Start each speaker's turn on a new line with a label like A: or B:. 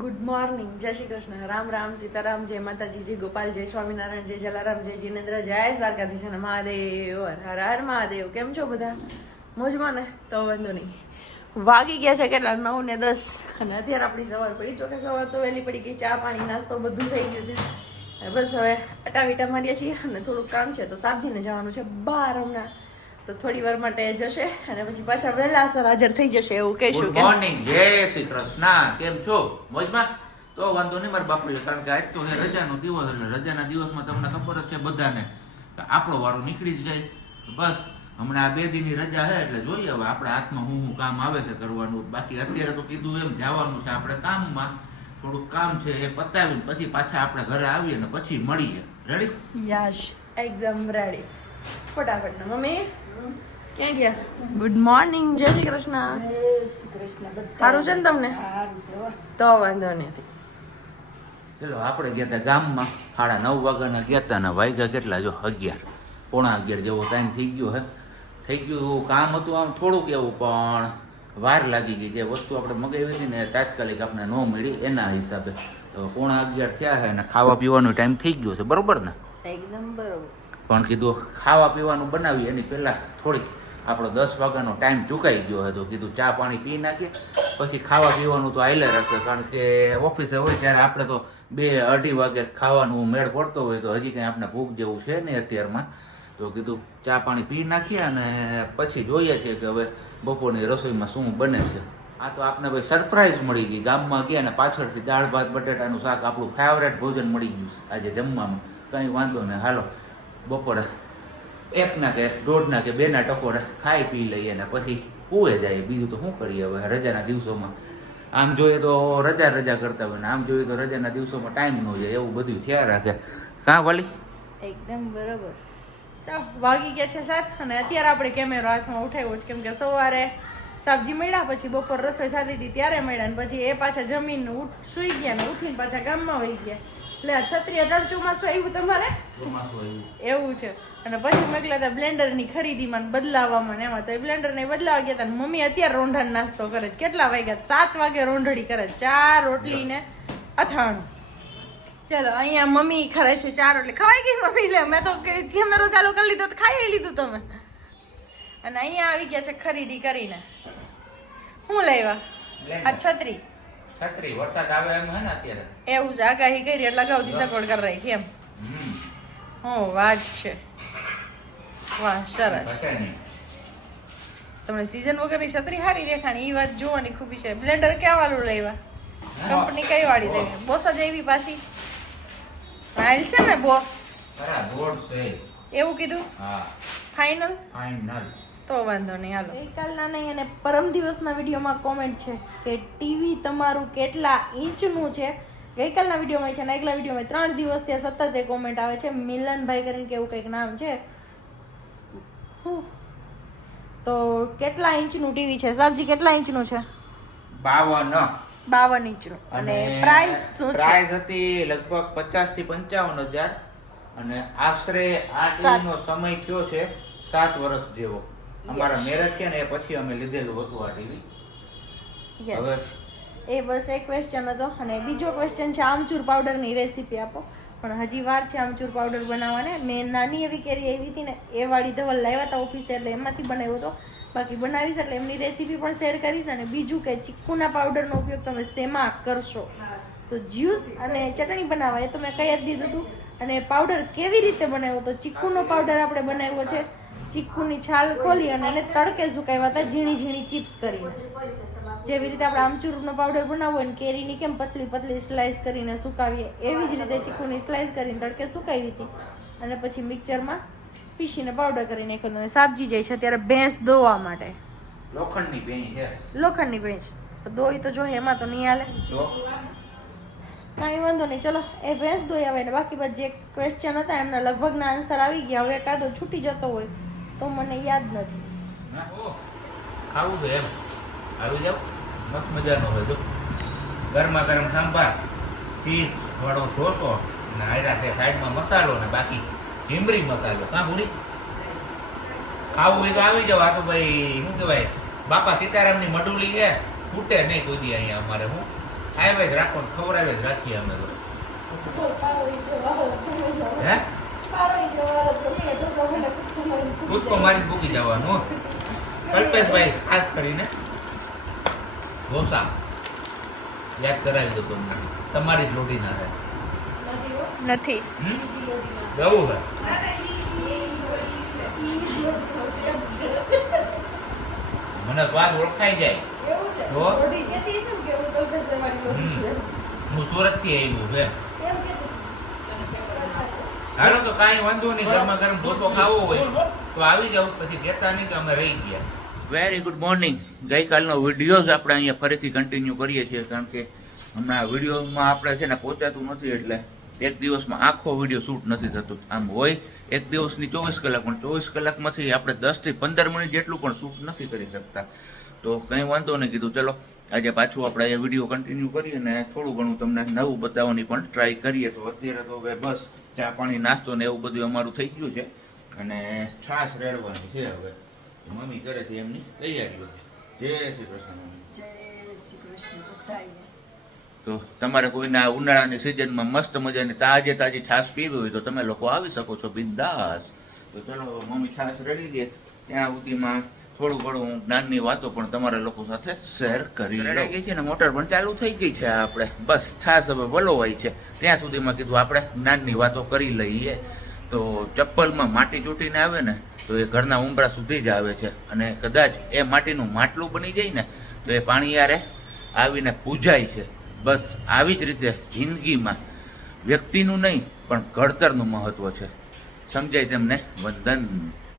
A: Good morning જય શ્રી કૃષ્ણ રામ રામ સીતારામ જય માતાજી જય ગોપાલ જય સ્વામિનારાયણ જય જલારામ જય જીનેન્દ્ર જય દ્વારકાધીશ અને મહાદેવ હર હર મહાદેવ કેમ છો બધા? મોજમાં ને? તો વાંધો નહીં. વાગી ગયા છે કેટલા? નવ ને દસ. અને અત્યારે આપણી સવાર પડી. ચોકે સવાર તો વહેલી પડી ગઈ. ચા પાણી, નાસ્તો બધું થઈ ગયું છે. બસ હવે અટાવીટા મારીએ છીએ અને થોડુંક કામ છે. તો સાબજીને જવાનું છે બહાર હમણાં. તો થોડી વાર માટે જશે અને પછી પાછા વહેલા સર હાજર થઈ જશે એવું કહીશું
B: ગુડ
A: કે
B: મોર્નિંગ જય શ્રી કૃષ્ણ. કેમ છો? મોજમાં? તો વાંધો નહીં મારા બાપુ કારણ કે આજ તો હે રજાનો દિવસ એટલે રજાના દિવસમાં તમને ખબર જ છે બધાને કે આપણો વારો નીકળી જ જાય. બસ હમણાં આ બે દિનની રજા છે એટલે જોઈએ હવે આપણા હાથમાં હું હું કામ આવે છે કરવાનું. બાકી અત્યારે તો કીધું એમ જવાનું છે આપણે કામમાં. થોડુંક કામ છે એ પતાવીને પછી પાછા આપણે ઘરે આવીએ ને પછી મળીએ. રેડી
A: યસ એકદમ રેડી ફટાફટ મમ્મી. ક્યાં ગયા? ગુડ મોર્નિંગ જય શ્રી કૃષ્ણ. સારું છે ને તમને? તો વાંધો નથી.
B: ચલો આપણે ગયા હતા ગામમાં. સાડા નવ વાગ્યાના ગયા હતા ને વાગ્યા કેટલા? જો અગિયાર. પોણા અગિયાર જેવો ટાઈમ થઈ ગયો હે. થઈ ગયું કામ હતું આમ થોડુંક એવું પણ વાર લાગી ગઈ. જે વસ્તુ આપણે મગાવી હતી ને તાત્કાલિક આપણે ન મળી એના હિસાબે. તો પોણા અગિયાર થયા છે અને ખાવા પીવાનો ટાઈમ થઈ ગયો છે. બરોબર ને?
A: એકદમ બરોબર.
B: પણ કીધું, ખાવા પીવાનું બનાવી એની પહેલાં થોડીક આપણો દસ વાગ્યાનો ટાઈમ ચૂકાઈ ગયો હતો. કીધું, ચા પાણી પી નાખીએ. પછી ખાવા પીવાનું તો હાઈલે રાખશે કારણ કે ઓફિસે હોય ત્યારે આપણે તો બે અઢી વાગે ખાવાનું મેળ પડતો હોય તો હજી કંઈ આપણે ભૂખ જેવું છે ને અત્યારમાં. તો કીધું, ચા પાણી પી નાખીએ અને પછી જોઈએ છીએ કે હવે બપોરની રસોઈમાં શું બને છે. આ તો આપને ભાઈ સરપ્રાઈઝ મળી ગઈ. ગામમાં ગયા અને પાછળથી દાળ ભાત, બટેટાનું શાક, આપણું ફેવરેટ ભોજન મળી ગયું છે આજે જમવામાં. કંઈ વાંધો નહીં. હાલો બપોરે એકના કે દોઢના કે બેના ના ખાઈ પી લઈએ ને પછી કુએ જાય. બીજું તો શું કરીએ હવે? રજાના દિવસોમાં આમ જોઈએ તો રજા રજા કરતા હોય ને આમ જોઈએ તો રજાના દિવસોમાં ટાઈમ ન જાય. એવું બધું થયા રાખે. કાં વાલી?
A: એકદમ બરોબર. ચાલો, વાગી ગયા છે સાત અને અત્યારે આપણે કેમેરો હાથમાં ઉઠાવ્યો છે. કેમ કે સવારે સબ્જી મળ્યા, પછી બપોર રસોઈ થતી હતી, ત્યારે મળ્યા ને પછી એ પાછા જમીન ઉઠ સુઈ ગયા ને ઉઠીને પાછા ગામમાં વહી ગયા. એટલે આ છત્રી અઢાર ચોમાસું આવ્યું તમારે? એવું છે. અને પછી મોકલ્યા હતા બ્લેન્ડરની ખરીદીમાં બદલાવવામાં ને એમાં. તો એ બ્લેન્ડર ને બદલાવા ગયા હતા મમ્મી અત્યારે રોંઢાનો નાસ્તો કરે છે. કેટલા વાગ્યા? સાત વાગે રોંઢળી કરે ચાર રોટલી ને અથાણું. ચલો અહીંયા મમ્મી ખરે છે ચાર રોટલી. ખવાઈ ગઈ મમ્મી? લે મેં તો કેમેરો ચાલુ કરી લીધો તો ખાઈ લીધું તમે. અને અહીંયા આવી ગયા છે ખરીદી કરીને. શું લેવા આ છત્રી.
B: છત્રી વરસાદ આવે એમ હે ને અત્યારે?
A: એવું છે આગાહી કરી એટલે અગાઉથી સગવડ કરી રાખી એમ. હો વાત છે. વાહ સરસ. તમને સીઝન વગરની છત્રી હારી દેખાણી એ વાત જોવાની ખૂબી છે. બ્લેન્ડર ક્યાં વાળું લેવા કંપની કઈ વાળી લેવી? બોસ જ એવી પાછી. ફાઇલ છે ને બોસ?
B: છે.
A: એવું કીધું?
B: હા.
A: ફાઇનલ
B: ફાઇનલ
A: તો વાંધો નહીં હાલો. ગઈકાલના નહીં અને પરમ દિવસના વિડીયોમાં કોમેન્ટ છે કે ટીવી તમારું કેટલા ઇંચનું છે? ગઈકાલના વિડીયોમાં છે અને આગલા વિડીયોમાં ત્રણ દિવસ ત્યાં સતત એ કોમેન્ટ આવે છે. મિલનભાઈ કરીને કે એવું કંઈક નામ છે. શું? તો કેટલા ઇંચનું ટીવી છે? સાહેબજી કેટલા ઇંચનું છે?
B: બાવન.
A: બાવન ઇંચનું. અને પ્રાઇસ શું છે?
B: પ્રાઇસ હતી લગભગ પચાસથી પંચાવન હજાર. અને આશરે આ ટીવીનો નો સમય થયો છે સાત વર્ષ જેવો. અમારા મેરેજ છે ને એ પછી અમે લીધેલું હતું આ ટીવી હવે
A: એ બસ એક ક્વેશ્ચન હતો અને બીજો ક્વેશ્ચન છે આમચૂર પાવડરની રેસીપી આપો. પણ હજી વાર છે આમચૂર પાવડર બનાવવાને. મેં નાની એવી કેરી આવી હતી ને એ વાળી ધવલ લાવ્યા હતા ઓફિસે એટલે એમાંથી બનાવ્યો હતો. બાકી બનાવીશ એટલે એમની રેસીપી પણ શેર કરીશ અને બીજું કે ચીકુના પાવડરનો ઉપયોગ તમે શેમાં કરશો? તો જ્યુસ અને ચટણી બનાવવા એ તો મેં કહી જ દીધું હતું અને પાવડર કેવી રીતે બનાવ્યો તો ચીકુનો પાવડર આપણે બનાવ્યો છે. ચીકુની છાલ ખોલી અને એને તડકે સુકાવ્યા હતા ઝીણી ઝીણી ચિપ્સ કરીને. જેવી રીતે આપણે આમચૂરનો પાવડર બનાવવો હોય ને કેરીની કેમ પતલી પતલી સ્લાઇસ કરીને સુકાવીએ એવી જ રીતે ચીકુની સ્લાઇસ કરીને તડકે સુકાવી હતી. અને પછી મિક્સરમાં પીસીને પાવડર કરી નાખ્યો અને સાબજી જાય છે ત્યારે ભેંસ દોવા માટે.
B: લોખંડની ભેંસ છે.
A: લોખંડની ભેંસ. તો દોઈ તો જો એમાં તો નહીં હાલે. કાંઈ વાંધો નહીં ચલો એ ભેંસ દોઈ આવે ને બાકી બધા જે ક્વેશ્ચન હતા એમના લગભગના આન્સર આવી ગયા. હવે કાદો છૂટી જતો હોય. તો મને યાદ નથી.
B: ખાવું છે એમ. આવી જાવ મસ્ત મજાનો હોય જો. ગરમા ગરમ સાંભાર ચીઝ વાળો ઢોસો અને આયરા તે સાઈડમાં મસાલો ને બાકી જીમરી મસાલો. કાં ભૂલી? ખાવું હોય તો આવી જાવ આ તો ભાઈ શું કહેવાય? બાપા સીતારામની મડુલી છે. ફૂટે નહીં કોઈ દી અહીંયા અમારે હું. આવ્યા જ રાખો ને ખવડાવે જ રાખીએ અમે તો. હે? કૂદકો મારી ભૂકી જવાનું કલ્પેશભાઈ ખાસ કરીને ઢોસા. યાદ કરાવી દો તમને. તમારી જ લોટી ના થાય.
C: નથી.
B: હમ? બહુ મને સ્વાદ ઓળખાઈ જાય. હું સુરતથી આવ્યું છે? હાલો તો કાંઈ વાંધો નહીં ઘરમાં ગરમ ભોતો ખાવો હોય તો આવી જાવ પછી કહેતા નહીં કે અમે રહી ગયા. વેરી ગુડ મોર્નિંગ ગઈકાલનો વીડિયો આપણે અહીંયા ફરીથી કન્ટિન્યુ કરીએ છીએ કારણ કે હમણાં વિડીયોમાં આપણે છે ને પહોંચાતું નથી એટલે એક દિવસમાં આખો વીડિયો શૂટ નથી થતો. આમ હોય એક દિવસની ચોવીસ કલાક પણ ચોવીસ કલાકમાંથી આપણે દસથી પંદર મિનિટ જેટલું પણ શૂટ નથી કરી શકતા. તો કંઈ વાંધો નહીં કીધું ચલો આજે પાછું આપણે અહીંયા વીડિયો કન્ટિન્યુ કરીએ ને થોડું ઘણું તમને નવું બતાવવાની પણ ટ્રાય કરીએ. તો અત્યારે તો હવે બસ ચા પાણી નાસ્તો ને એવું બધું અમારું થઈ ગયું છે. અને છાશ રેડવાની છે હવે. મમ્મી કરે છે એમની તૈયારીઓ. જય શ્રી કૃષ્ણ મમ્મી. તો તમારે કોઈને આ ઉનાળાની સિઝનમાં મસ્ત મજાની તાજે તાજી છાશ પીવી હોય તો તમે લોકો આવી શકો છો બિંદાસ. તો ચલો મમ્મી છાશ રેડી દે ત્યાં સુધીમાં થોડું ઘણું જ્ઞાનની વાતો પણ તમારા લોકો સાથે શેર કરી ગઈ છે ને મોટર પણ ચાલુ થઈ ગઈ છે આપણે. બસ છાશ હવે બોલોવાય છે. ત્યાં સુધીમાં કીધું આપણે જ્ઞાનની વાતો કરી લઈએ. તો ચપ્પલમાં માટી ચૂંટીને આવે ને તો એ ઘરના ઉંબરા સુધી જ આવે છે. અને કદાચ એ માટીનું માટલું બની જાય ને તો એ પાણી યારે આવીને પૂજાય છે. બસ આવી જ રીતે જિંદગીમાં વ્યક્તિનું નહીં પણ ઘડતરનું મહત્વ છે. સમજાય તેમને વંદન.